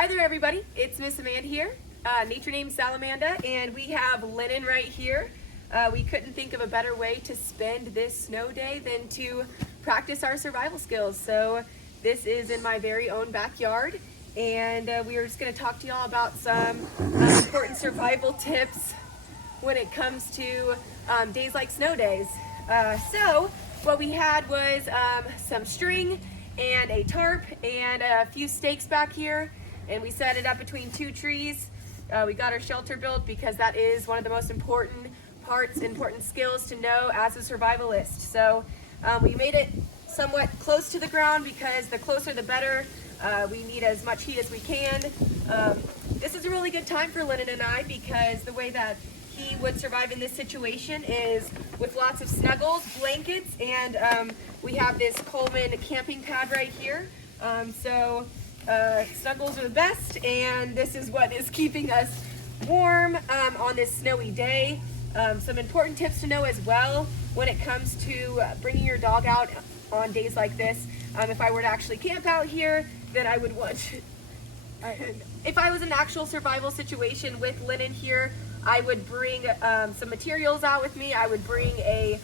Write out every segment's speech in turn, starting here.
Hi there everybody, it's Miss Amanda here, nature name Salamanda, and we have Lennon right here. We couldn't think of a better way to spend this snow day than to practice our survival skills. So this is in my very own backyard, and we are just going to talk to y'all about some important survival tips when it comes to days like snow days. So what we had was some string and a tarp and a few stakes back here, and we set it up between two trees. We got our shelter built because that is one of the most important skills to know as a survivalist. So we made it somewhat close to the ground because the closer the better. We need as much heat as we can. This is a really good time for Lennon and I because the way that he would survive in this situation is with lots of snuggles, blankets, and we have this Coleman camping pad right here. Snuggles are the best, and this is what is keeping us warm on this snowy day. Some important tips to know as well when it comes to bringing your dog out on days like this. If I were to actually camp out here, then I would want to, if I was in an actual survival situation with Lennon here, I would bring some materials out with me. I would bring a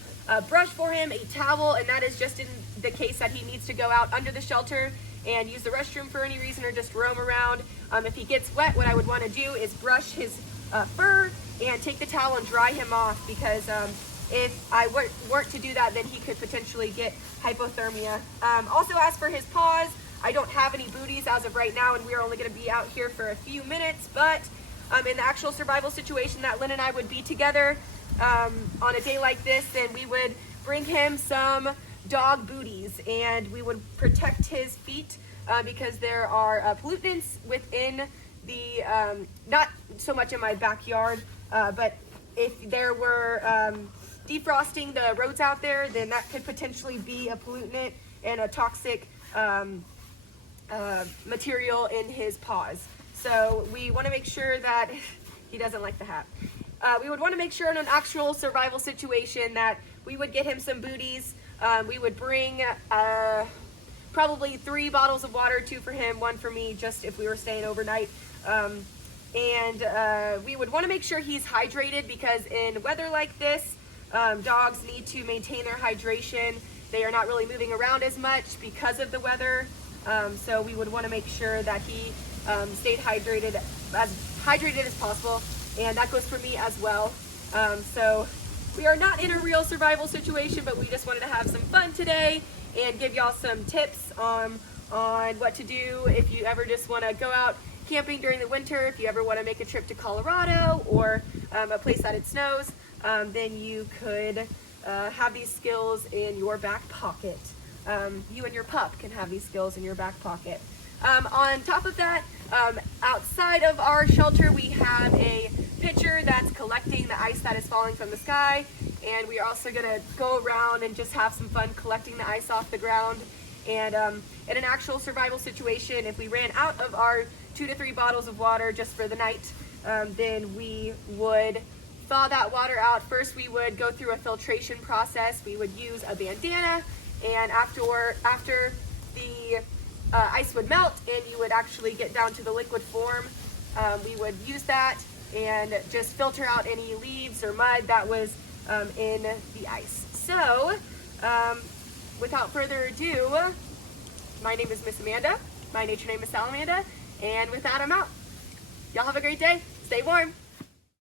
brush for him, a towel, and that is just in the case that he needs to go out under the shelter and use the restroom for any reason or just roam around. If he gets wet, what I would want to do is brush his fur and take the towel and dry him off, because if I weren't to do that, then he could potentially get hypothermia. Also, as for his paws, I don't have any booties as of right now, and we're only going to be out here for a few minutes, but in the actual survival situation that Lynn and I would be together on a day like this, then we would bring him some dog booties, and we would protect his feet because there are pollutants within the, not so much in my backyard, but if there were defrosting the roads out there, then that could potentially be a pollutant and a toxic material in his paws. So we want to make sure that he doesn't like the hat. We would want to make sure in an actual survival situation that we would get him some booties. We would bring probably 3 bottles of water, 2 for him, 1 for me, just if we were staying overnight. We would want to make sure he's hydrated, because in weather like this, dogs need to maintain their hydration. They are not really moving around as much because of the weather. So we would want to make sure that he stayed hydrated as possible, and that goes for me as well. So we are not in a real survival situation, but we just wanted to have some fun today and give y'all some tips on what to do if you ever just want to go out camping during the winter. If you ever want to make a trip to Colorado or a place that it snows, then you could have these skills in your back pocket. You and your pup can have these skills in your back pocket. On top of that, outside of our shelter, we have a pitcher that's collecting the ice that is falling from the sky, and we are also going to go around and just have some fun collecting the ice off the ground. And in an actual survival situation, if we ran out of our 2 to 3 bottles of water just for the night, then we would thaw that water out. First, we would go through a filtration process. We would use a bandana, and after the ice would melt and you would actually get down to the liquid form, we would use that and just filter out any leaves or mud that was in the ice. So without further ado, my name is Miss Amanda, my nature name is Salamanda, and with that I'm out. Y'all have a great day, stay warm.